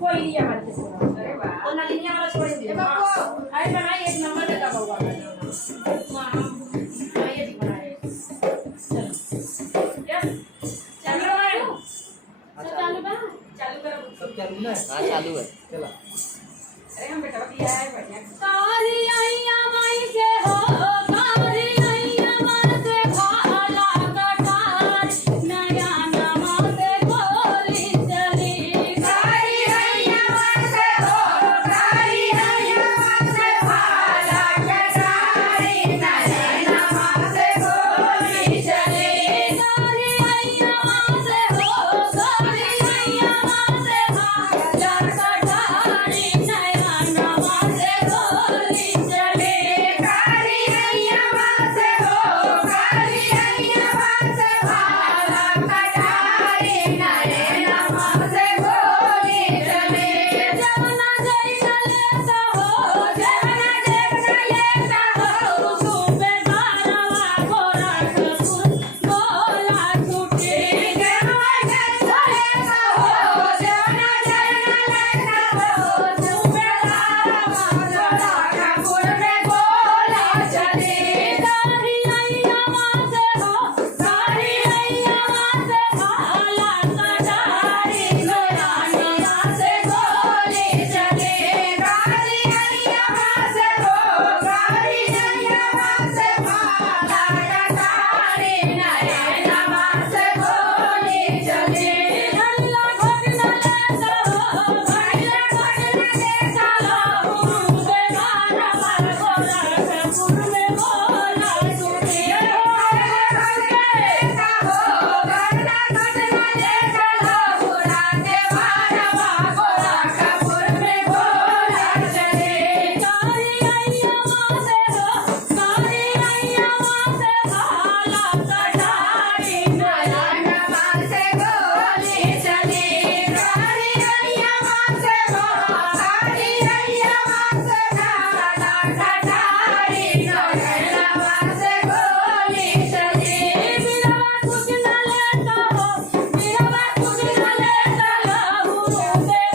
कोई नहीं हमारे किसी का। अरे वाह तो नलिनिया वाला छोड़ दे बाबू अरे बनाई एक नंबर का दबा हुआ है मां हम ये जी बनाए चलो यस चालू है चालू बा चालू करो सब चालू ना हां चालू है चला अरे हम बेटा दिया है बढ़िया कारी आइया माई से हो कारी आइया माई से भाला कटार नया नमा से गोली चली कारी आइया माई से हो कारी आइया माई से भाला कटार नया नमा से गोली चली कारी आइया माई से हो कारी आइया माई से भाला कटार नया नमा से गोली चली कारी आइया माई से हो कारी आइया माई से भाला कटार नया नमा से गोली चली जमुना जैसा लेता हो जमुना जैसा लेता हो सुबे बारवा गोरा कसूर गोला छुटी जमुना जैसा लेता हो जमुना जैसा लेता हो सुबे बारवा गोरा कसूर में गोला चली कारी आइया माई से हो कारी आइया माई से भाला कटार नया नमा से गोली चली कारी आइया माई से हो कारी आइया माई से भाला कटार नया नमा से गोली चली हल्ला घोटना लेता हो हल्ला घोटना लेता हो मुझे मारा मार गोरा कसूर में गोला छुटी हल्ला घोटना लेता हो हल्ला घोटना लेता हो गोरा के मारा मार गोरा कसूर में गोला चली कारी आइया माई से हो कारी आइया माई से भाला कटार नया नमा से गोली चली कारी आइया माई से हो कारी आइया माई से भाला कटार नया नमा से गोली चली बिरवा कुछ न लेता हो बिरवा कुछ न लेता हो मुझे